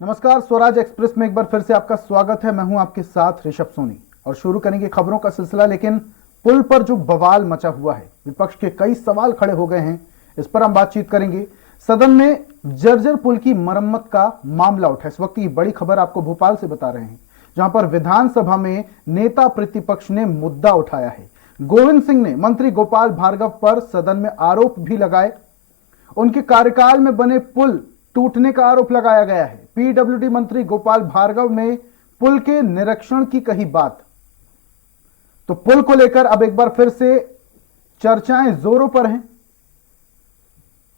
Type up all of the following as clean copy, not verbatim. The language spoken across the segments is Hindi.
नमस्कार, स्वराज एक्सप्रेस में एक बार फिर से आपका स्वागत है। मैं हूं आपके साथ ऋषभ सोनी और शुरू करेंगे खबरों का सिलसिला। लेकिन पुल पर जो बवाल मचा हुआ है, विपक्ष के कई सवाल खड़े हो गए हैं, इस पर हम बातचीत करेंगे। सदन में जर्जर पुल की मरम्मत का मामला उठा। इस वक्त की बड़ी खबर आपको भोपाल से बता रहे हैं, जहां पर विधानसभा में नेता प्रतिपक्ष ने मुद्दा उठाया है। गोविंद सिंह ने मंत्री गोपाल भार्गव पर सदन में आरोप भी लगाए। उनके कार्यकाल में बने पुल टूटने का आरोप लगाया गया है। पीडब्ल्यूडी मंत्री गोपाल भार्गव ने पुल के निरीक्षण की कही बात। तो पुल को लेकर अब एक बार फिर से चर्चाएं जोरों पर हैं।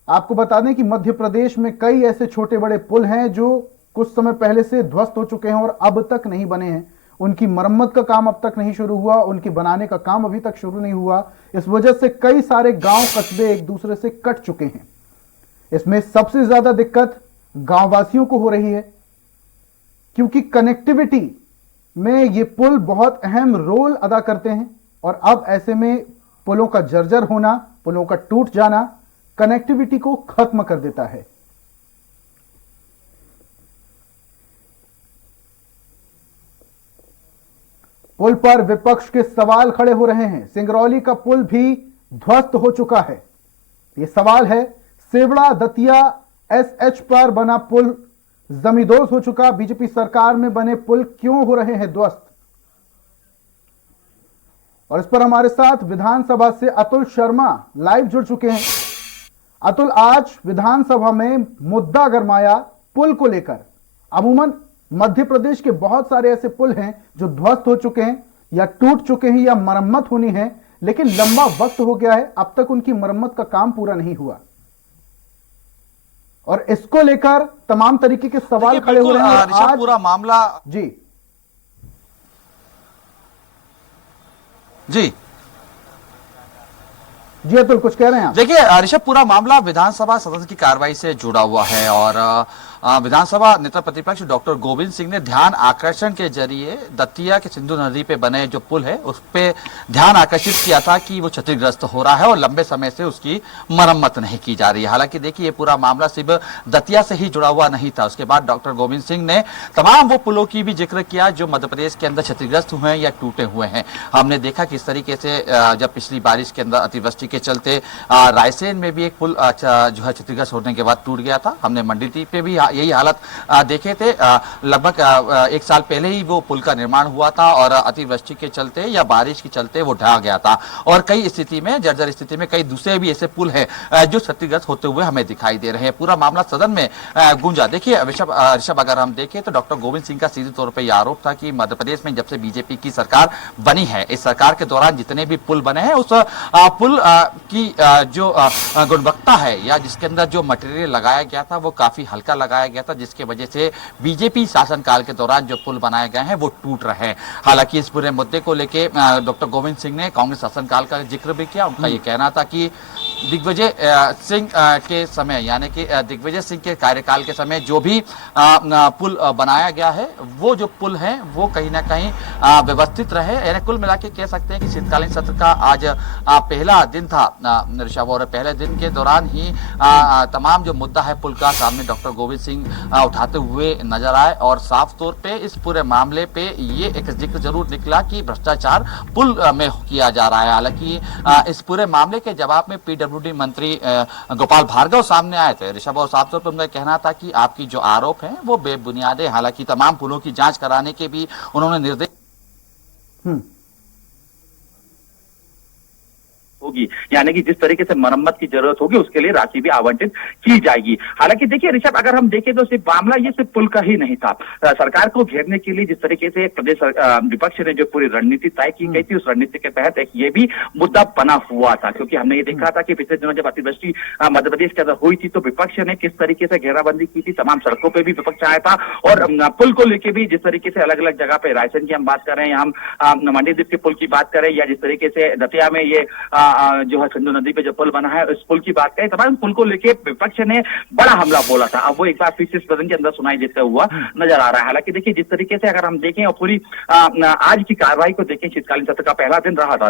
आपको बता दें कि मध्य प्रदेश में कई ऐसे छोटे बड़े पुल हैं जो कुछ समय पहले से ध्वस्त हो चुके हैं और अब तक नहीं बने हैं। उनकी मरम्मत का काम अब तक नहीं शुरू हुआ, उनके बनाने का काम अभी तक शुरू नहीं हुआ। इस वजह से कई सारे गांव कस्बे एक दूसरे से कट चुके हैं। इसमें सबसे ज्यादा दिक्कत गांववासियों को हो रही है, क्योंकि कनेक्टिविटी में ये पुल बहुत अहम रोल अदा करते हैं। और अब ऐसे में पुलों का जर्जर होना, पुलों का टूट जाना कनेक्टिविटी को खत्म कर देता है। पुल पर विपक्ष के सवाल खड़े हो रहे हैं। सिंगरौली का पुल भी ध्वस्त हो चुका है। यह सवाल है, सेवड़ा दतिया एसएच पर बना पुल जमींदोज हो चुका। बीजेपी सरकार में बने पुल क्यों हो रहे हैं ध्वस्त? और इस पर हमारे साथ विधानसभा से अतुल शर्मा लाइव जुड़ चुके हैं। अतुल, आज विधानसभा में मुद्दा गरमाया पुल को लेकर। अमूमन मध्य प्रदेश के बहुत सारे ऐसे पुल हैं जो ध्वस्त हो चुके हैं या टूट चुके हैं या मरम्मत होनी है, लेकिन लंबा वक्त हो गया है, अब तक उनकी मरम्मत का काम पूरा नहीं हुआ। और इसको लेकर तमाम तरीके के सवाल खड़े हो रहे हैं। आज पूरा मामला जी जी जी अतुल, कुछ कह रहे हैं आप? देखिए ऋषभ, पूरा मामला विधानसभा सदन की कार्रवाई से जुड़ा हुआ है और विधानसभा नेता प्रतिपक्ष डॉक्टर गोविंद सिंह ने ध्यान आकर्षण के जरिए दतिया के सिंधु नदी पे बने जो पुल है उस पे ध्यान आकर्षित किया था कि वो क्षतिग्रस्त हो रहा है और लंबे समय से उसकी मरम्मत नहीं की जा रही है। हालांकि देखिए, ये पूरा मामला सिर्फ दतिया से ही जुड़ा हुआ नहीं था। उसके बाद डॉक्टर गोविंद सिंह ने तमाम वो पुलों की भी जिक्र किया जो मध्य प्रदेश के अंदर क्षतिग्रस्त हुए हैं या टूटे हुए हैं। हमने देखा किस तरीके से जब पिछली बारिश के अंदर अतिवृष्टि के चलते रायसेन में भी एक पुल जो है क्षतिग्रस्त होने के बाद टूट गया था। हमने मंडी पे भी यही हालत देखे थे। लगभग एक साल पहले ही वो पुल का निर्माण हुआ था और अतिवृष्टि के चलते या बारिश के चलते वो ढह गया था। और कई स्थिति में, जर्जर स्थिति में कई दूसरे भी ऐसे पुल हैं जो क्षतिग्रस्त होते हुए हमें दिखाई दे रहे हैं। पूरा मामला सदन में गूंजा। देखिए ऋषभ, अगर हम देखें तो डॉक्टर गोविंद सिंह का सीधे तौर पर यह आरोप था कि मध्य प्रदेश में जब से बीजेपी की सरकार बनी है, इस सरकार के दौरान जितने भी पुल बने हैं उस पुल की जो गुणवत्ता है या जिसके अंदर जो मटेरियल लगाया गया था वो काफी हल्का लगाया गया था, जिसके वजह से बीजेपी शासनकाल के दौरान जो पुल बनाए गए हैं वो टूट रहे हैं। हालांकि इस पूरे मुद्दे को लेके डॉक्टर गोविंद सिंह ने कांग्रेस शासनकाल का जिक्र भी किया। उनका ये कहना था कि दिग्विजय सिंह के समय, यानी कि दिग्विजय सिंह के कार्यकाल के समय जो भी पुल बनाया गया है वो जो पुल है वो कहीं ना कहीं व्यवस्थित रहे। यानी कुल मिला के कह सकते हैं कि शीतकालीन सत्र का आज पहला दिन था ऋषभ, और पहले दिन के दौरान ही तमाम जो मुद्दा है पुल का सामने डॉक्टर गोविंद सिंह उठाते हुए नजर आए और साफ तौर पे इस पूरे मामले पे ये एक जिक्र जरूर निकला कि भ्रष्टाचार पुल में किया जा रहा है। हालांकि इस पूरे मामले के जवाब में पीडब्ल्यूडी मंत्री गोपाल भार्गव सामने आए थे ऋषभ, और साफ तौर पर उनका कहना था कि आपकी जो आरोप है वो बेबुनियाद है। हालांकि तमाम पुलों की जांच कराने के भी उन्होंने निर्देश होगी, यानी कि जिस तरीके से मरम्मत की जरूरत होगी उसके लिए राशि भी आवंटित की जाएगी। हालांकि देखिए ऋषभ, अगर हम देखें तो सिर्फ मामला ये सिर्फ पुल का ही नहीं था। सरकार को घेरने के लिए जिस तरीके से प्रदेश विपक्ष ने जो पूरी रणनीति तय की गई थी, उस रणनीति के तहत एक ये भी मुद्दा बना हुआ था। क्योंकि हमने ये देखा था कि पिछले दिनों जब अतिवृष्टि मध्य प्रदेश के अंदर हुई थी तो विपक्ष ने किस तरीके से घेराबंदी की थी, तमाम सड़कों पर भी विपक्ष आया था और पुल को लेकर भी जिस तरीके से अलग अलग जगह पे रायसेन की हम बात करें या हम मंडी द्वीप के पुल की बात करें या जिस तरीके से दतिया में ये जो है सिंधु नदी पे जो पुल बना है इस पुल की बात करें, तमाम पुल को लेके विपक्ष ने बड़ा हमला बोला था। अब वो एक बार फिर से सदन के अंदर सुनाई देता हुआ नजर आ रहा है। हालांकि देखिए जिस तरीके से अगर हम देखें और पूरी आज की कार्रवाई को देखें, शीतकालीन सत्र का पहला दिन रहा था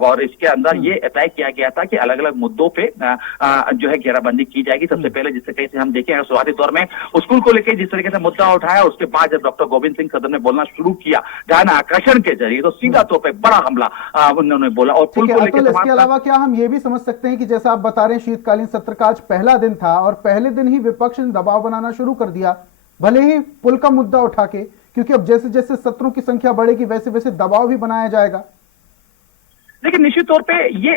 और इसके अंदर ये तय किया गया था कि अलग अलग मुद्दों पे जो है घेराबंदी की जाएगी। सबसे पहले जिस तरीके से हम देखें शुरुआती दौर में स्कूल को लेकर जिस तरीके से मुद्दा उठाया, उसके बाद जब डॉक्टर गोविंद सिंह सदन में बोलना शुरू किया ध्यान आकर्षण के जरिए, तो सीधा तौर पर बड़ा हमला उन्होंने बोला। और पुल को लेकर इसके अलावा क्या हम ये भी समझ सकते हैं कि जैसा आप बता रहे हैं शीतकालीन सत्र का आज पहला दिन था और पहले दिन ही विपक्ष ने दबाव बनाना शुरू कर दिया, भले ही पुल का मुद्दा उठा के, क्योंकि अब जैसे जैसे सत्रों की संख्या बढ़ेगी वैसे वैसे दबाव भी बनाया जाएगा। लेकिन निश्चित तौर पे ये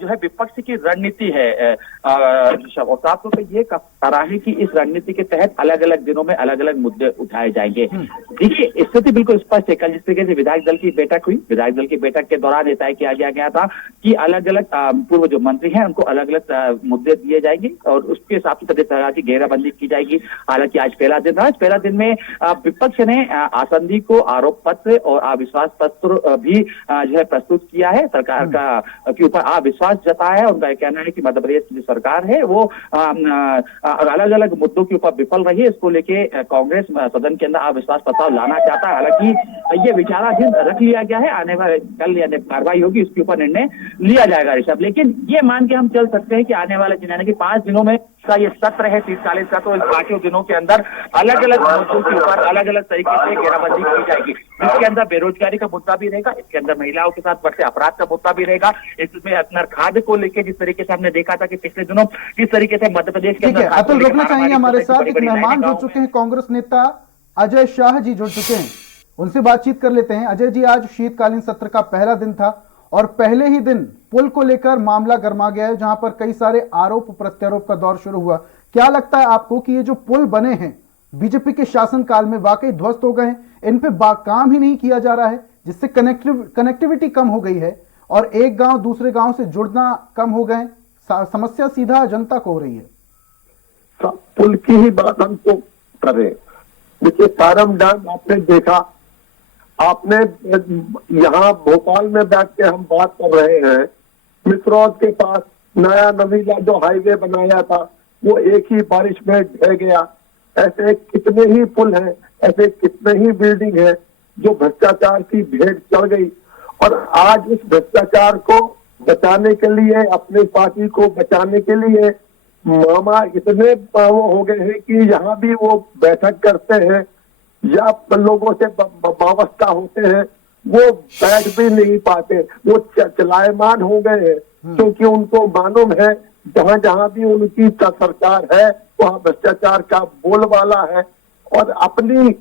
जो है विपक्ष की रणनीति है और साथ तौर पे ये कहा है कि इस रणनीति के तहत अलग अलग दिनों में अलग अलग मुद्दे उठाए जाएंगे। देखिए स्थिति बिल्कुल स्पष्ट है। कल जिस तरीके से विधायक दल की बैठक हुई, विधायक दल की बैठक के दौरान तय किया गया था कि अलग अलग पूर्व जो मंत्री हैं उनको अलग अलग मुद्दे दिए जाएंगे और उसके हिसाब से प्रदेश सरकार की घेराबंदी की जाएगी। हालांकि आज पहला दिन था। पहला दिन में विपक्ष ने आसंदी को आरोप पत्र और अविश्वास पत्र भी जो है प्रस्तुत किया है, सरकार का के ऊपर अविश्वास जताया है। उनका कहना है कि मध्य प्रदेश की सरकार है वो अलग अलग मुद्दों के ऊपर विफल रही है। इसको लेके कांग्रेस सदन के अंदर अविश्वास प्रस्ताव लाना चाहता है। हालांकि ये विचाराधीन रख लिया गया है, आने वाले कल यानी कार्रवाई होगी उसके ऊपर निर्णय लिया जाएगा ऋषभ। लेकिन ये मान के हम चल सकते हैं कि आने वाले यानी कि 5 दिनों में का ये सत्र है शीतकालीन सत्र, तो इस 5 दिनों के अंदर अलग अलग मुद्दों के ऊपर अलग अलग तरीके से घेराबंदी की जाएगी। इसके अंदर बेरोजगारी का मुद्दा भी रहेगा, इसके अंदर महिलाओं के साथ बढ़ते अपराध का मुद्दा भी रहेगा, इसमें अपना खाद्य को लेकर जिस तरीके से हमने देखा था कि पिछले दिनों किस तरीके से मध्य प्रदेश के अंदर अतुल रुकना चाहेंगे हमारे साथ, एक मेहमान जुड़ चुके हैं, कांग्रेस नेता अजय शाह जी जुड़ चुके हैं, उनसे बातचीत कर लेते हैं। अजय जी, आज शीतकालीन सत्र का पहला दिन था और पहले ही दिन पुल को लेकर मामला गर्मा गया है, जहां पर कई सारे आरोप प्रत्यारोप का दौर शुरू हुआ। क्या लगता है आपको कि ये जो पुल बने हैं बीजेपी के शासनकाल में वाकई ध्वस्त हो गए हैं, इन पे काम ही नहीं किया जा रहा है, जिससे कनेक्टिविटी कम हो गई है और एक गांव दूसरे गांव से जुड़ना कम हो गए, समस्या सीधा जनता को हो रही है। पुल की ही बात हम तो करें, देखिए सारम डैम आपने देखा, आपने यहाँ भोपाल में बैठ के हम बात कर रहे हैं, मिसरौद के पास नया नवीला जो हाईवे बनाया था वो एक ही बारिश में ढह गया। ऐसे कितने ही पुल हैं, ऐसे कितने ही बिल्डिंग है जो भ्रष्टाचार की भेंट चढ़ गई। और आज इस भ्रष्टाचार को बचाने के लिए, अपनी पार्टी को बचाने के लिए मामा इतने वो हो गए हैं कि यहाँ भी वो बैठक करते हैं या लोगों से वाबस्ता होते हैं, वो बैठ भी नहीं पाते, वो चलायमान हो गए हैं, क्योंकि उनको मालूम है जहां जहां भी उनकी सरकार है वहां भ्रष्टाचार का बोलबाला है। और अपनी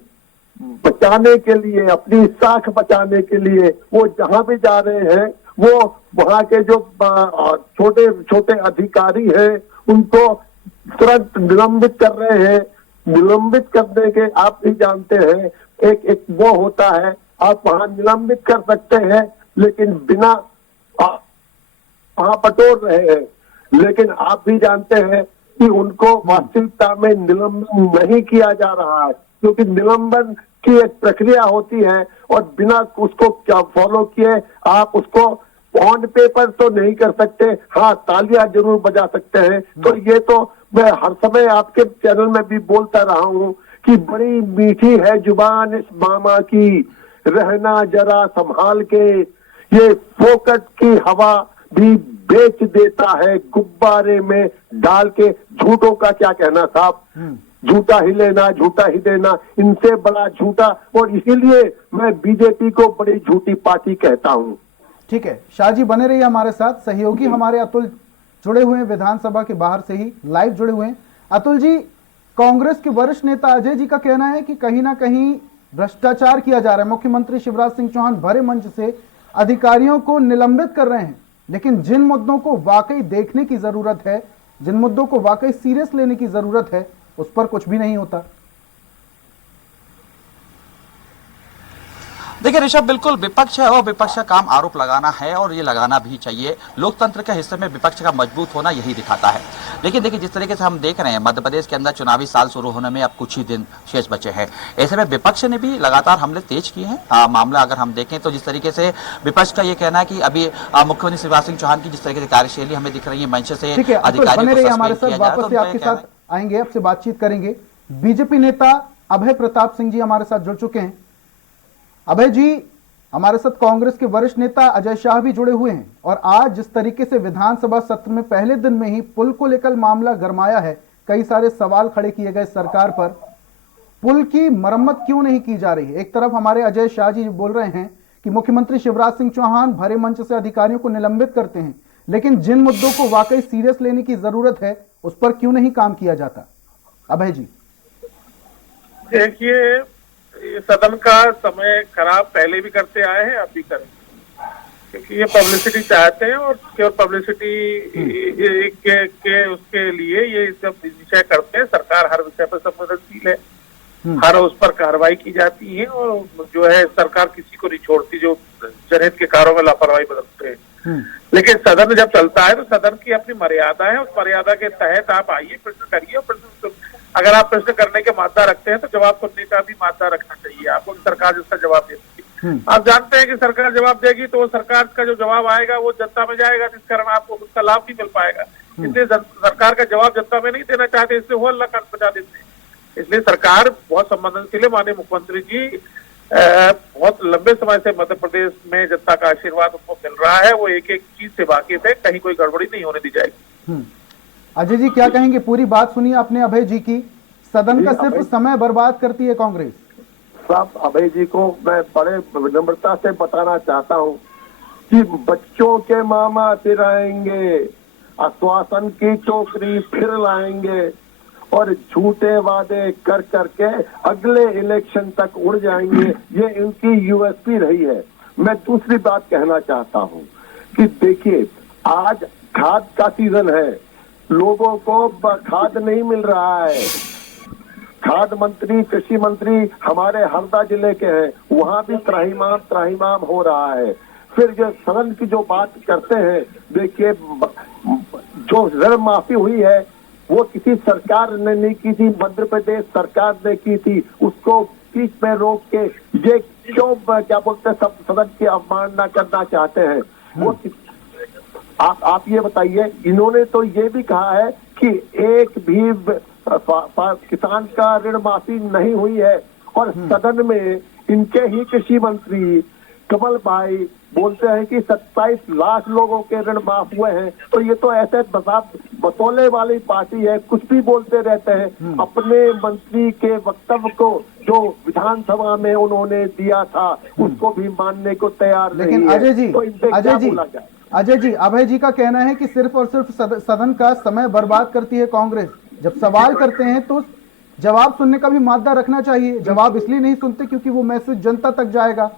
बचाने के लिए, अपनी साख बचाने के लिए वो जहां भी जा रहे हैं, वो वहां के जो छोटे छोटे अधिकारी हैं उनको तुरंत निलंबित कर रहे हैं। निलंबित करने के आप भी जानते हैं एक वो होता है, आप वहां निलंबित कर सकते हैं लेकिन बिना वहां पटोर रहे हैं, लेकिन आप भी जानते हैं कि उनको वास्तविकता में निलंबन नहीं किया जा रहा है, क्योंकि निलंबन की एक प्रक्रिया होती है और बिना उसको क्या फॉलो किए आप उसको ऑन पेपर तो नहीं कर सकते, हाँ तालियां जरूर बजा सकते हैं। तो ये तो मैं हर समय आपके चैनल में भी बोलता रहा हूँ कि बड़ी मीठी है जुबान इस मामा की, रहना जरा संभाल के, ये फोकट की हवा भी बेच देता है गुब्बारे में डाल के। झूठों का क्या कहना साहब, झूठा ही लेना झूठा ही देना, इनसे बड़ा झूठा। और इसीलिए मैं बीजेपी को बड़ी झूठी पार्टी कहता हूँ। ठीक है, शाह जी बने रहिए हमारे साथ। सहयोगी हमारे अतुल जुड़े हुए हैं, विधानसभा के बाहर से ही लाइव जुड़े हुए हैं। अतुल जी, कांग्रेस के वरिष्ठ नेता अजय जी का कहना है कि कहीं ना कहीं भ्रष्टाचार किया जा रहा है। मुख्यमंत्री शिवराज सिंह चौहान भरे मंच से अधिकारियों को निलंबित कर रहे हैं, लेकिन जिन मुद्दों को वाकई देखने की जरूरत है, जिन मुद्दों को वाकई सीरियस लेने की जरूरत है, उस पर कुछ भी नहीं होता। देखिए ऋषभ, बिल्कुल विपक्ष है और विपक्ष का काम आरोप लगाना है और ये लगाना भी चाहिए। लोकतंत्र के हिस्से में विपक्ष का मजबूत होना यही दिखाता है। लेकिन देखिए जिस तरीके से हम देख रहे हैं मध्य प्रदेश के अंदर चुनावी साल शुरू होने में अब कुछ ही दिन शेष बचे हैं, ऐसे में विपक्ष ने भी लगातार हमले तेज किए हैं। मामला अगर हम देखें तो जिस तरीके से विपक्ष का ये कहना है कि अभी मुख्यमंत्री शिवराज सिंह चौहान की जिस तरीके से कार्यशैली हमें दिख रही है, मंच से अधिकारियों को हमारे सस्पेंड साथ किया जा रहा है, वापस तो से उनका आपके ये कहना साथ आएंगे, आपसे बातचीत करेंगे। बीजेपी नेता अभय प्रताप सिंह जी हमारे साथ जुड़ चुके हैं। अभय जी, हमारे साथ कांग्रेस के वरिष्ठ नेता अजय शाह भी जुड़े हुए हैं और आज जिस तरीके से विधानसभा सत्र में पहले दिन में ही पुल को लेकर मामला गरमाया है, कई सारे सवाल खड़े किए गए सरकार पर, पुल की मरम्मत क्यों नहीं की जा रही है। एक तरफ हमारे अजय शाह जी बोल रहे हैं कि मुख्यमंत्री शिवराज सिंह चौहान भरे मंच से अधिकारियों को निलंबित करते हैं, लेकिन जिन मुद्दों को वाकई सीरियस लेने की जरूरत है उस पर क्यों नहीं काम किया जाता। अभय जी, देखिए सदन का समय खराब पहले भी करते आए हैं, अब भी करेंगे, क्योंकि ये पब्लिसिटी चाहते हैं और केवल पब्लिसिटी के उसके लिए ये सब विषय करते हैं। सरकार हर विषय पर संवेदनशील है, हर उस पर कार्रवाई की जाती है और जो है सरकार किसी को नहीं छोड़ती जो जनहित के कार्यों में लापरवाही बरतते हैं। लेकिन सदन जब चलता है तो सदन की अपनी मर्यादा है, उस मर्यादा के तहत आप आइए, प्रश्न करिए। प्रश्न अगर आप प्रश्न करने के मादा रखते हैं तो जवाब सुनने का भी मादा रखना चाहिए आपको, सरकार जिसका जवाब देती है। आप जानते हैं कि सरकार जवाब देगी तो सरकार का जो जवाब आएगा वो जनता में जाएगा, जिस कारण आपको उसका लाभ नहीं मिल पाएगा। इसलिए सरकार का जवाब जनता में नहीं देना चाहते, इसलिए वो अल्लाह कान बजा देते हैं। इसलिए सरकार बहुत संवेदनशील है। माननीय मुख्यमंत्री जी बहुत लंबे समय से मध्य प्रदेश में जनता का आशीर्वाद उनको मिल रहा है, वो एक एक चीज से वाकिफ है, कहीं कोई गड़बड़ी नहीं होने दी जाएगी। अजय जी क्या कहेंगे, पूरी बात सुनिए आपने अभय जी की। सदन का सिर्फ समय बर्बाद करती है कांग्रेस। साहब, अभय जी को मैं बड़े विनम्रता से बताना चाहता हूँ कि बच्चों के मामा फिर आएंगे, आश्वासन की टोकरी फिर लाएंगे और झूठे वादे कर करके अगले इलेक्शन तक उड़ जाएंगे। ये इनकी यूएसपी रही है। मैं दूसरी बात कहना चाहता हूँ कि देखिए, आज खाद का सीजन है, लोगों को खाद नहीं मिल रहा है। खाद मंत्री, कृषि मंत्री हमारे हरदा जिले के हैं, वहां भी त्राहिमाम हो रहा है। फिर जो सदन की जो बात करते हैं, देखिए जो ऋण माफी हुई है वो किसी सरकार ने नहीं की थी, मध्य प्रदेश सरकार ने की थी। उसको बीच में रोक के ये क्यों क्या बोलते हैं सब सदन की अवमानना करना चाहते हैं। वो आप ये बताइए, इन्होंने तो ये भी कहा है कि एक भी किसान का ऋण माफी नहीं हुई है और सदन में इनके ही कृषि मंत्री कमल भाई बोलते हैं कि 27 लाख लोगों के ऋण माफ हुए हैं। तो ये तो ऐसे बतौले वाली पार्टी है, कुछ भी बोलते रहते हैं। अपने मंत्री के वक्तव्य को जो विधानसभा में उन्होंने दिया था उसको भी मानने को तैयार नहीं है। लेकिन अजय जी, तो अजय जी, अभय जी का कहना है कि सिर्फ और सिर्फ सदन का समय बर्बाद करती है कांग्रेस। जब सवाल करते हैं तो जवाब सुनने का भी मादा रखना चाहिए। जवाब इसलिए नहीं सुनते क्योंकि वो मैसेज जनता तक जाएगा।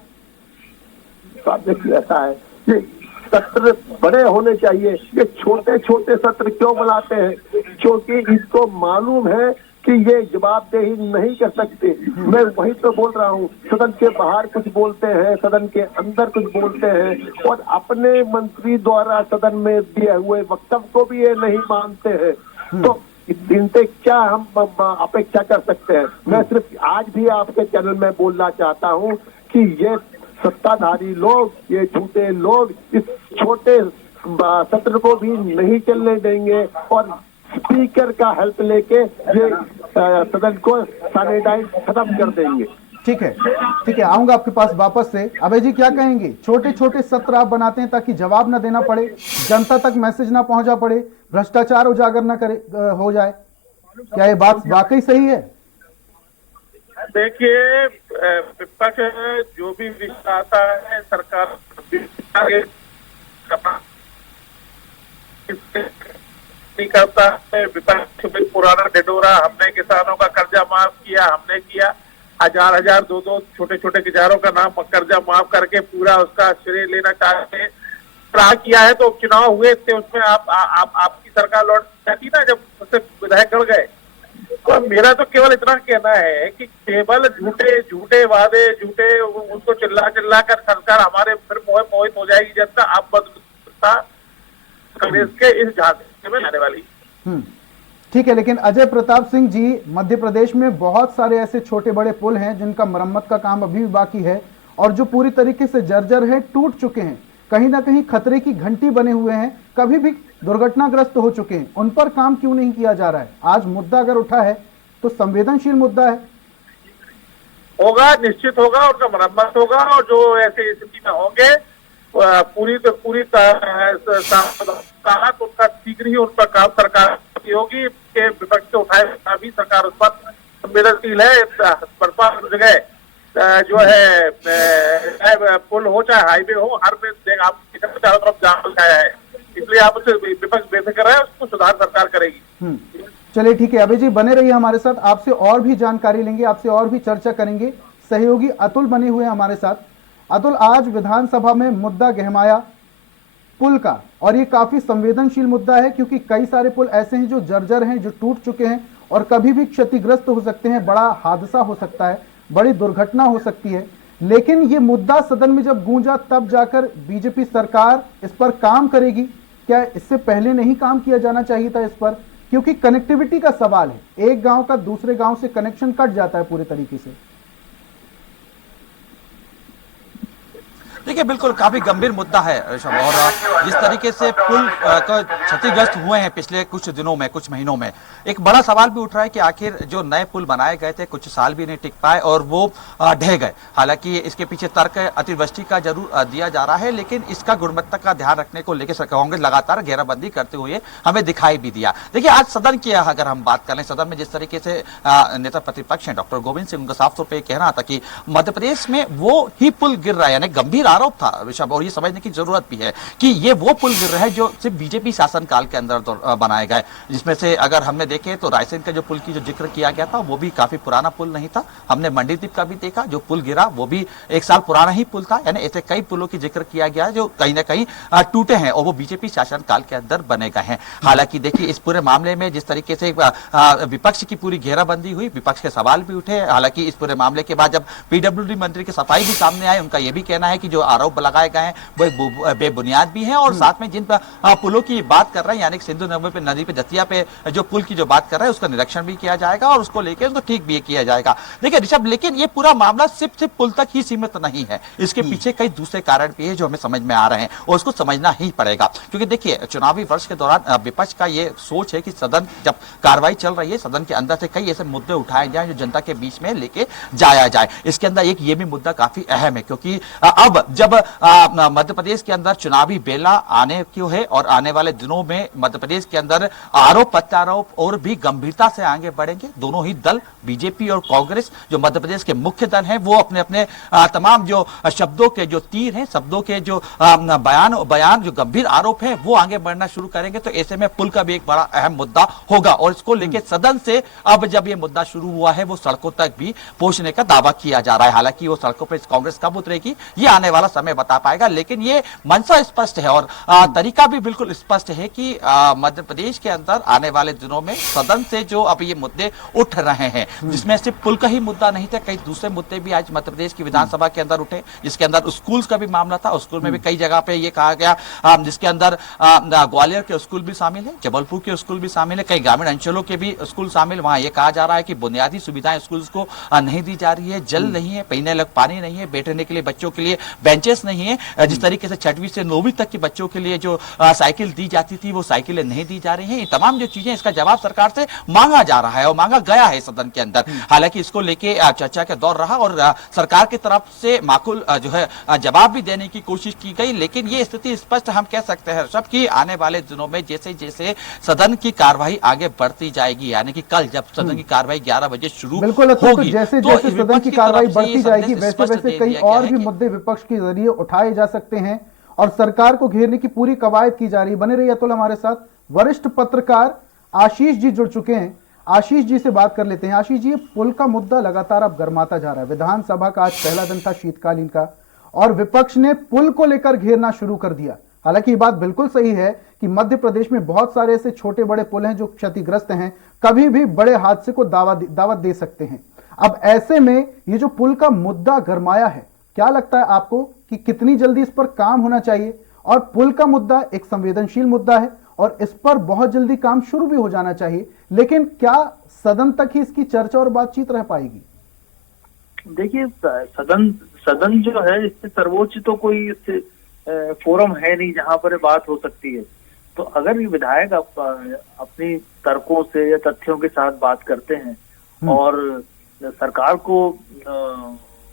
देखिए, ऐसा है, ये सत्र बड़े होने चाहिए, ये छोटे छोटे सत्र क्यों बुलाते हैं? क्योंकि इसको मालूम है कि ये जवाबदेही नहीं कर सकते। मैं वही तो बोल रहा हूँ, सदन के बाहर कुछ बोलते हैं, सदन के अंदर कुछ बोलते हैं और अपने मंत्री द्वारा सदन में दिए हुए वक्तव्य को भी ये नहीं मानते हैं। तो इनसे क्या हम अपेक्षा कर सकते हैं? मैं सिर्फ आज भी आपके चैनल में बोलना चाहता हूँ कि ये सत्ताधारी लोग, ये झूठे लोग इस छोटे सत्र को भी नहीं चलने देंगे और स्पीकर का हेल्प लेके ये सदन को सैनिटाइज खत्म कर देंगे। ठीक है, आऊंगा आपके पास वापस से। अभय जी क्या कहेंगे, छोटे छोटे सत्र आप बनाते हैं ताकि जवाब न देना पड़े, जनता तक मैसेज ना पहुंचा पड़े, भ्रष्टाचार उजागर न करे हो जाए, क्या ये बात वाकई सही है? देखिए, विपक्ष जो भी विषय आता है सरकार नहीं करता है। विपक्ष में पुराना ढिढोरा, हमने किसानों का कर्जा माफ किया, हमने किया, हजार दो छोटे छोटे किसानों का नाम कर्जा माफ करके पूरा उसका श्रेय लेना चाहते हैं। किया है तो उपचुनाव हुए थे, उसमें आपकी सरकार लौट जाती ना, जब उससे विधायक गड़ गए। तो मेरा तो केवल इतना कहना है कि केवल झूठे वादे, उसको चिल्ला कर सरकार हमारे फिर मोहित हो जाएगी जनता, आप बदलता कांग्रेस के इस झांसे में आने वाली। ठीक है, लेकिन अजय प्रताप सिंह जी, मध्य प्रदेश में बहुत सारे ऐसे छोटे बड़े पुल हैं जिनका मरम्मत का काम अभी भी बाकी है और जो पूरी तरीके से जर्जर है, टूट चुके हैं, कहीं ना कहीं खतरे की घंटी बने हुए हैं, कभी भी दुर्घटनाग्रस्त हो चुके हैं, उन पर काम क्यों नहीं किया जा रहा है? आज मुद्दा अगर उठा है तो संवेदनशील मुद्दा है। होगा, निश्चित होगा, उनका मरम्मत होगा और जो ऐसे स्थिति में होंगे पूरी उनका शीघ्र ही उन पर काम सरकार की होगी के विपक्ष के उठाए भी सरकार उस पर संवेदनशील है। जगह जो है पुल हो चाहे हाईवे हो, हर में आप चारों तरफ जाम छाया है, इसलिए आप उसे विपक्ष बेफिक्र है, उसको सुधार सरकार करेगी। चलिए ठीक है, अभय जी बने रहिए हमारे साथ, आपसे और भी जानकारी लेंगे, आपसे और भी चर्चा करेंगे। सहयोगी अतुल बने हुए हैं हमारे साथ। अतुल, आज विधानसभा में मुद्दा गहमाया पुल का, और ये काफी संवेदनशील मुद्दा है क्योंकि कई सारे पुल ऐसे हैं जो जर्जर हैं, जो टूट चुके हैं और कभी भी क्षतिग्रस्त हो सकते हैं, बड़ा हादसा हो सकता है, बड़ी दुर्घटना हो सकती है। लेकिन ये मुद्दा सदन में जब गूंजा तब जाकर बीजेपी सरकार इस पर काम करेगी। क्या इससे पहले नहीं काम किया जाना चाहिए था इस पर? क्योंकि कनेक्टिविटी का सवाल है, एक गांव का दूसरे गांव से कनेक्शन कट जाता है पूरे तरीके से। देखिए, बिल्कुल काफी गंभीर मुद्दा है ऋषभ, और जिस तरीके से पुल क्षतिग्रस्त हुए हैं पिछले कुछ दिनों में, कुछ महीनों में, एक बड़ा सवाल भी उठ रहा है कि आखिर जो नए पुल बनाए गए थे कुछ साल भी नहीं टिक पाए और वो ढह गए। हालांकि इसके पीछे तर्क अतिवृष्टि का जरूर दिया जा रहा है, लेकिन इसका गुणवत्ता का ध्यान रखने को लेकर कांग्रेस लगातार घेराबंदी करते हुए हमें दिखाई भी दिया। देखिए, आज सदन की अगर हम बात करें, सदन में जिस तरीके से नेता प्रतिपक्ष हैं डॉक्टर गोविंद सिंह, उनका साफ तौर पर कहना था कि मध्य प्रदेश में वो ही पुल गिर रहा है, यानी गंभीर आरोप था ऋषभ, और ये समझने की जरूरत भी है कि ये वो पुल गिर रहा है जो सिर्फ बीजेपी शासनकाल के अंदर बनाए गए, जिसमें से अगर हमने देखे तो रायसेन का जो पुल की जो जिक्र किया गया था वो भी काफी पुराना पुल नहीं था। हमने मंडीदीप का भी देखा, जो पुल गिरा वो भी 1 साल पुराना ही पुल था। यानी ऐसे कई पुलों की जिक्र किया गया है जो कहीं ना कहीं टूटे हैं और वो बीजेपी शासनकाल के अंदर बने गए हैं। हालांकि देखिए, इस पूरे मामले में जिस तरीके से विपक्ष की पूरी घेराबंदी हुई, विपक्ष के सवाल भी उठे। हालांकि इस पूरे मामले के बाद जब पीडब्ल्यूडी मंत्री की सफाई भी सामने आए, उनका यह भी कहना है कि जो आरोप लगाए गए हैं वो बेबुनियाद भी हैं, और साथ में जिन पुलों की बात कर रहे हैं, यानी सिंधु नदी पे दतिया पे जो पुल की जो बात कर रहे हैं उसका निरीक्षण भी किया जाएगा और उसको लेकर उसको ठीक भी किया जाएगा। देखिए ऋषभ, लेकिन ये पूरा मामला सिर्फ पुल तक ही सीमित नहीं है, इसके पीछे कई दूसरे कारण भी है जो हमें समझ में आ रहे हैं और उसको समझना ही पड़ेगा। क्योंकि देखिए, चुनावी वर्ष के दौरान विपक्ष का ये सोच है कि सदन जब कार्रवाई चल रही है, सदन के अंदर से कई ऐसे मुद्दे उठाए जाए जो जनता के बीच में लेके जाया जाए। इसके अंदर एक ये भी मुद्दा काफी अहम है, क्योंकि अब जब मध्य प्रदेश के अंदर चुनावी बेला आने क्यों है और आने वाले दिनों में मध्य प्रदेश के अंदर आरोप प्रत्यारोप और भी गंभीरता से आगे बढ़ेंगे। दोनों ही दल, बीजेपी और कांग्रेस, जो मध्य प्रदेश के मुख्य दल हैं, वो अपने अपने तमाम जो शब्दों के जो तीर हैं, शब्दों के जो बयान जो गंभीर आरोप हैं, वो आगे बढ़ना शुरू करेंगे। तो ऐसे में पुल का भी एक बड़ा अहम मुद्दा होगा और इसको लेकर सदन से अब जब ये मुद्दा शुरू हुआ है वो सड़कों तक भी पहुंचने का दावा किया जा रहा है। हालांकि वो सड़कों पर कांग्रेस कब उतरेगी ये आने वाला समय बता पाएगा, लेकिन ये मंशा स्पष्ट है और तरीका भी बिल्कुल स्पष्ट है कि मध्य प्रदेश के अंदर आने वाले दिनों में सदन से जो अब ये मुद्दे उठ रहे हैं, जिसमें सिर्फ पुल का ही मुद्दा नहीं था, कई दूसरे मुद्दे भी आज मध्य प्रदेश की विधानसभा के अंदर उठे, जिसके अंदर स्कूल्स का भी मामला था। स्कूल में भी कई जगह पे ये कहा गया, जिसके अंदर ग्वालियर के स्कूल भी शामिल है, जबलपुर के स्कूल भी शामिल है, कई ग्रामीण अंचलों के भी स्कूल शामिल। वहां ये कहा जा रहा है कि बुनियादी सुविधाएं स्कूल को नहीं दी जा रही है, जल नहीं है, पीने लायक पानी नहीं है, बैठने के लिए बच्चों के लिए बेंचेस नहीं है। जिस तरीके से 6वीं से 9वीं तक के बच्चों के लिए जो साइकिल दी जाती थी वो साइकिलें नहीं दी जा रही हैं। ये तमाम जो चीजें, इसका जवाब सरकार से मांगा जा रहा है और मांगा गया है सदन के अंदर। हालांकि इसको लेके चर्चा का दौर रहा और सरकार की तरफ से माकूल जो है जवाब भी देने की कोशिश की गई, लेकिन ये स्थिति स्पष्ट हम कह सकते हैं सब कि आने वाले दिनों में जैसे जैसे सदन की कार्रवाई आगे बढ़ती जाएगी, यानी कि कल जब सदन की कार्रवाई 11 बजे शुरू होगी, जैसे जैसे सदन की कार्रवाई बढ़ती जाएगी वैसे वैसे कई और भी मुद्दे विपक्ष के जरिए उठाए जा सकते हैं और सरकार को घेरने की पूरी कवायद की जा रही है। बने रहिए अतुल हमारे साथ। वरिष्ठ पत्रकार आशीष जी जुड़ चुके हैं, आशीष जी से बात कर लेते हैं। आशीष जी, पुल का मुद्दा लगातार अब गर्माता जा रहा है। विधानसभा का आज पहला दिन था शीतकालीन का और विपक्ष ने पुल को लेकर घेरना शुरू कर दिया। हालांकि ये बात बिल्कुल सही है कि मध्य प्रदेश में बहुत सारे ऐसे छोटे बड़े पुल हैं जो क्षतिग्रस्त हैं, कभी भी बड़े हादसे को दावत दे सकते हैं। अब ऐसे में ये जो पुल का मुद्दा गरमाया है, क्या लगता है आपको कि कितनी जल्दी इस पर काम होना चाहिए? और पुल का मुद्दा एक संवेदनशील मुद्दा है और इस पर बहुत जल्दी काम शुरू भी हो जाना चाहिए, लेकिन क्या सदन तक ही इसकी चर्चा और बातचीत रह पाएगी? देखिए, सदन जो है, इससे सर्वोच्च तो कोई फोरम है नहीं जहां पर बात हो सकती है। तो अगर ये विधायक अपनी तर्कों से या तथ्यों के साथ बात करते हैं और सरकार को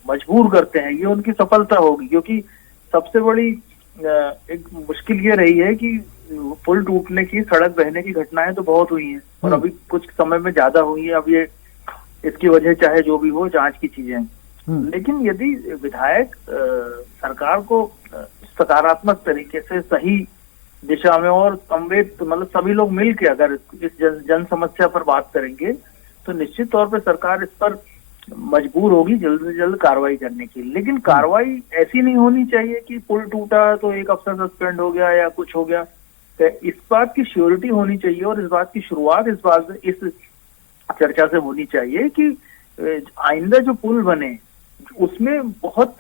मजबूर करते हैं, ये उनकी सफलता होगी। क्योंकि सबसे बड़ी एक मुश्किल ये रही है कि पुल टूटने की, सड़क बहने की घटनाएं तो बहुत हुई हैं और अभी कुछ समय में ज्यादा हुई है। अब ये इसकी वजह चाहे जो भी हो, जांच की चीजें। लेकिन यदि विधायक सरकार को सकारात्मक तरीके से सही दिशा में और मतलब सभी लोग मिलकर अगर इस जन समस्या पर बात करेंगे, तो निश्चित तौर पर सरकार इस पर मजबूर होगी जल्द से जल्द कार्रवाई करने की। लेकिन कार्रवाई ऐसी नहीं होनी चाहिए कि पुल टूटा तो एक अफसर सस्पेंड हो गया या कुछ हो गया। तो इस बात की श्योरिटी होनी चाहिए और इस बात की शुरुआत इस चर्चा से होनी चाहिए कि आइंदा जो पुल बने उसमें बहुत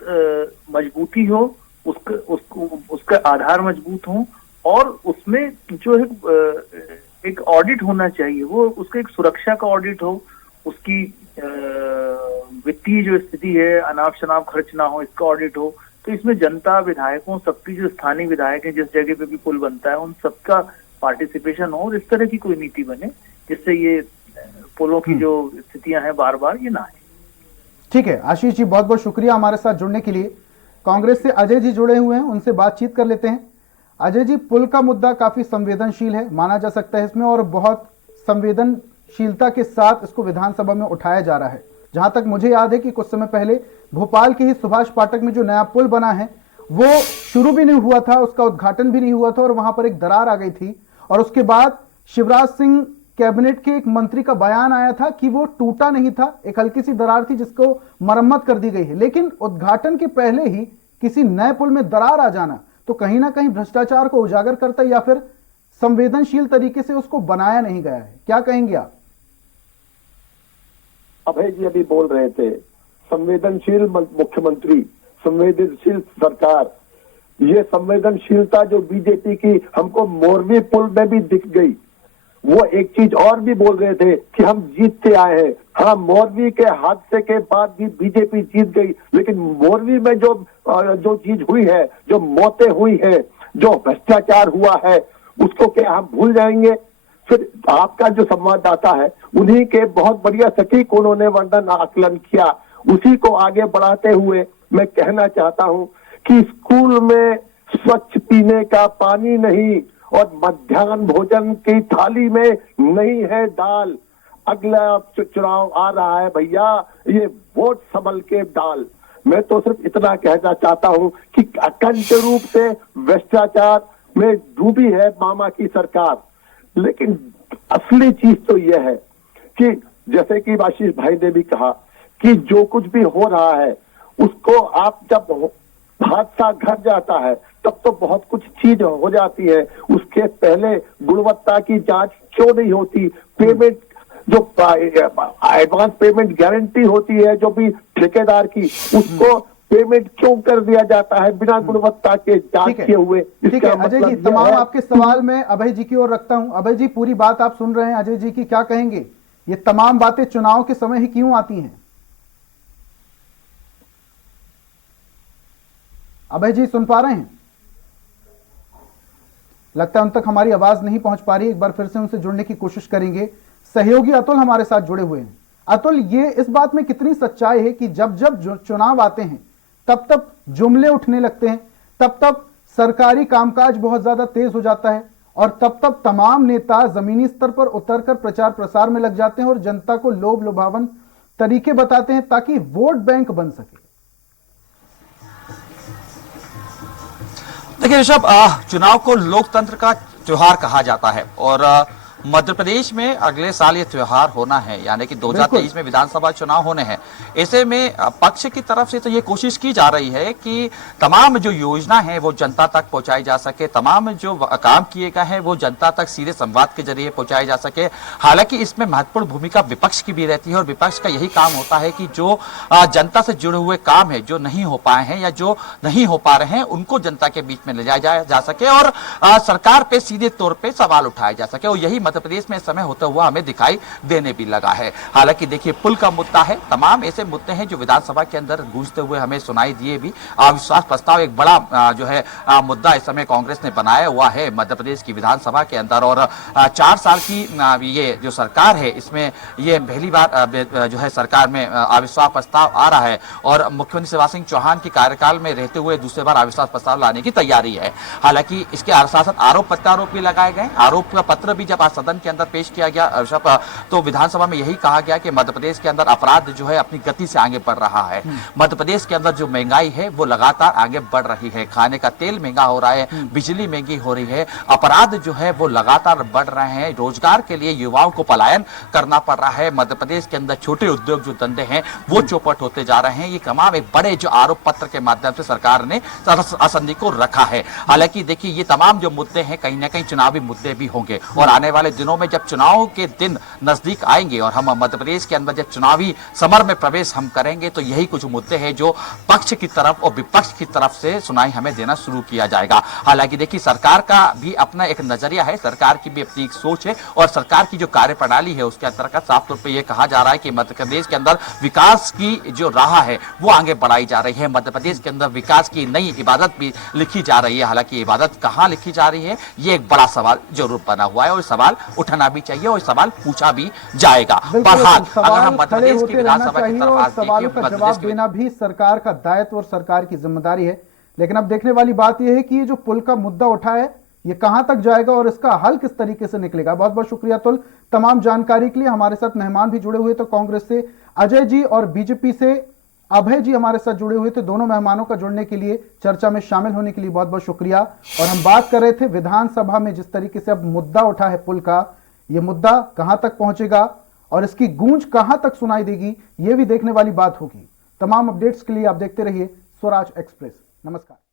मजबूती हो, उसका आधार मजबूत हो और उसमें जो है एक ऑडिट होना चाहिए, वो उसका एक सुरक्षा का ऑडिट हो, उसकी वित्तीय जो स्थिति है, अनाप शनाप खर्च ना हो, इसका ऑडिट हो। तो इसमें जनता, विधायकों, सबकी जो स्थानीय विधायक हैं, जिस जगह पे भी पुल बनता है, उन सबका पार्टिसिपेशन हो और इस तरह की कोई नीति बने जिससे ये पुलों की जो स्थितियां हैं बार बार ये ना आए। ठीक है आशीष जी, बहुत बहुत शुक्रिया हमारे साथ जुड़ने के लिए। कांग्रेस से अजय जी जुड़े हुए हैं, उनसे बातचीत कर लेते हैं। अजय जी, पुल का मुद्दा काफी संवेदनशील है माना जा सकता है इसमें, और बहुत संवेदनशीलता के साथ इसको विधानसभा में उठाया जा रहा है। जहां तक मुझे याद है कि कुछ समय पहले भोपाल के ही सुभाष पाठक में जो नया पुल बना है वो शुरू भी नहीं हुआ था, उसका उद्घाटन भी नहीं हुआ था और वहां पर एक दरार आ गई थी। और उसके बाद शिवराज सिंह कैबिनेट के एक मंत्री का बयान आया था कि वो टूटा नहीं था, एक हल्की सी दरार थी जिसको मरम्मत कर दी गई है। लेकिन उद्घाटन के पहले ही किसी नए पुल में दरार आ जाना तो कहीं ना कहीं भ्रष्टाचार को उजागर करता है या फिर संवेदनशील तरीके से उसको बनाया नहीं गया है। क्या कहेंगे आप? अभय जी अभी बोल रहे थे संवेदनशील मुख्यमंत्री, संवेदनशील सरकार। ये संवेदनशीलता जो बीजेपी की हमको मोरवी पुल में भी दिख गई। वो एक चीज और भी बोल रहे थे कि हम जीतते आए हैं। हाँ, मोरवी के हादसे के बाद भी बीजेपी जीत गई, लेकिन मोरवी में जो चीज हुई है, जो मौतें हुई है, जो भ्रष्टाचार हुआ है, उसको क्या हम भूल जाएंगे? फिर आपका जो संवाददाता है, उन्हीं के बहुत बढ़िया सटीक उन्होंने वर्णन आकलन किया। उसी को आगे बढ़ाते हुए मैं कहना चाहता हूं कि स्कूल में स्वच्छ पीने का पानी नहीं और मध्याह्न भोजन की थाली में नहीं है दाल। अगला चुनाव आ रहा है भैया, ये वोट संभल के डाल। मैं तो सिर्फ इतना कहना चाहता हूं कि अखंड रूप से भ्रष्टाचार में डूबी है मामा की सरकार। लेकिन असली चीज तो यह है कि जैसे कि आशीष भाई ने भी कहा कि जो कुछ भी हो रहा है उसको आप जब हादसा घट जाता है तब तो बहुत कुछ चीज हो जाती है। उसके पहले गुणवत्ता की जांच क्यों नहीं होती? पेमेंट जो एडवांस पेमेंट गारंटी होती है जो भी ठेकेदार की, उसको पेमेंट क्यों कर दिया जाता है बिना गुणवत्ता के जांच किए हुए? ठीक है अजय जी, तमाम आपके सवाल मैं अभय जी की ओर रखता हूं। अभय जी, पूरी बात आप सुन रहे हैं अजय जी की, क्या कहेंगे? ये तमाम बातें चुनाव के समय ही क्यों आती हैं? अभय जी सुन पा रहे हैं? लगता है उन तक हमारी आवाज नहीं पहुंच पा रही। एक बार फिर से उनसे जुड़ने की कोशिश करेंगे। सहयोगी अतुल हमारे साथ जुड़े हुए हैं। अतुल, ये इस बात में कितनी सच्चाई है कि जब जब चुनाव आते हैं तब तब जुमले उठने लगते हैं, तब तब सरकारी कामकाज बहुत ज्यादा तेज हो जाता है और तब तब तमाम नेता जमीनी स्तर पर उतरकर प्रचार प्रसार में लग जाते हैं और जनता को लोभ लुभावन तरीके बताते हैं ताकि वोट बैंक बन सके? देखिए ऋषभ, चुनाव को लोकतंत्र का त्योहार कहा जाता है और मध्य प्रदेश में अगले साल ये त्योहार होना है, यानी कि 2023 में विधानसभा चुनाव होने हैं। ऐसे में पक्ष की तरफ से तो ये कोशिश की जा रही है कि तमाम जो योजना है वो जनता तक पहुंचाई जा सके, तमाम जो काम किए गए हैं वो जनता तक सीधे संवाद के जरिए पहुंचाए जा सके। हालांकि इसमें महत्वपूर्ण भूमिका विपक्ष की भी रहती है और विपक्ष का यही काम होता है कि जो जनता से जुड़े हुए काम है, जो नहीं हो पाए हैं या जो नहीं हो पा रहे हैं, उनको जनता के बीच में ले जाया जा सके और सरकार पे सीधे तौर पे सवाल उठाए जा सके। और यही मध्य प्रदेश में समय होता हुआ हमें दिखाई देने भी लगा है। हालांकि देखिए, पुल का मुद्दा है, तमाम ऐसे मुद्दे हैं जो विधानसभा के अंदर गूंजते हुए हमें सुनाई दिए भी। अविश्वास प्रस्ताव एक बड़ा जो है मुद्दा इस समय कांग्रेस ने बनाया हुआ है मध्य प्रदेश की विधानसभा के अंदर। और 4 साल की ये जो सरकार है, इसमें ये पहली बार जो है सरकार में अविश्वास प्रस्ताव आ रहा है और मुख्यमंत्री शिवराज सिंह चौहान के कार्यकाल में रहते हुए दूसरे बार अविश्वास प्रस्ताव लाने की तैयारी है। हालांकि इसके साथ साथ आरोप प्रत्यारोप भी लगाए गए। आरोप का पत्र भी जब आज सदन के अंदर पेश किया गया तो विधानसभा में यही कहा गया कि मध्य प्रदेश के अंदर अपराध जो है अपनी गति से आगे बढ़ रहा है। मध्य प्रदेश के अंदर जो महंगाई है वो लगातार आगे बढ़ रही है, खाने का तेल महंगा हो रहा है, बिजली महंगी हो रही है, अपराध जो है वो लगातार बढ़ रहे हैं, रोजगार के लिए युवाओं को पलायन करना पड़ रहा है। मध्य प्रदेश के अंदर छोटे उद्योग जो धंधे हैं वो चौपट होते जा रहे हैं। ये तमाम एक बड़े जो आरोप पत्र के माध्यम से सरकार ने असंधि को रखा है। हालांकि देखिए, ये तमाम जो मुद्दे हैं कहीं ना कहीं चुनावी मुद्दे भी होंगे और आने वाले दिनों में जब चुनाव के दिन नजदीक आएंगे और हम मध्य प्रदेश के अंदर जब चुनावी समर में प्रवेश हम करेंगे तो यही कुछ मुद्दे हैं जो पक्ष की तरफ और विपक्ष की तरफ से सुनाई हमें देना शुरू किया जाएगा। हालांकि देखिए, सरकार का भी अपना एक नजरिया है, सरकार की भी अपनी एक सोच है और सरकार की जो कार्यप्रणाली है उसके अंतर्गत साफ तौर पर यह कहा जा रहा है कि मध्य प्रदेश के अंदर विकास की जो राह है वो आगे बढ़ाई जा रही है। मध्य प्रदेश के अंदर विकास की नई इबादत भी लिखी जा रही है। हालांकि इबादत कहां लिखी जा रही है ये एक बड़ा सवाल जरूर बना हुआ है और सवाल उठाना भी चाहिए और सवाल पूछा भी जाएगा। बहरहाल अगर हम मध्य प्रदेश की विधानसभा की तरफ सवालों का जवाब देना भी सरकार का दायित्व और सरकार की जिम्मेदारी है। लेकिन अब देखने वाली बात यह है कि ये जो पुल का मुद्दा उठा है ये कहां तक जाएगा और इसका हल किस तरीके से निकलेगा। बहुत बहुत शुक्रिया तुल तमाम जानकारी के लिए। हमारे साथ मेहमान भी जुड़े हुए तो कांग्रेस से अजय जी और बीजेपी से अभय जी हमारे साथ जुड़े हुए थे। दोनों मेहमानों का जुड़ने के लिए, चर्चा में शामिल होने के लिए बहुत बहुत शुक्रिया। और हम बात कर रहे थे विधानसभा में जिस तरीके से अब मुद्दा उठा है पुल का, यह मुद्दा कहां तक पहुंचेगा और इसकी गूंज कहां तक सुनाई देगी, यह भी देखने वाली बात होगी। तमाम अपडेट्स के लिए आप देखते रहिए स्वराज एक्सप्रेस। नमस्कार।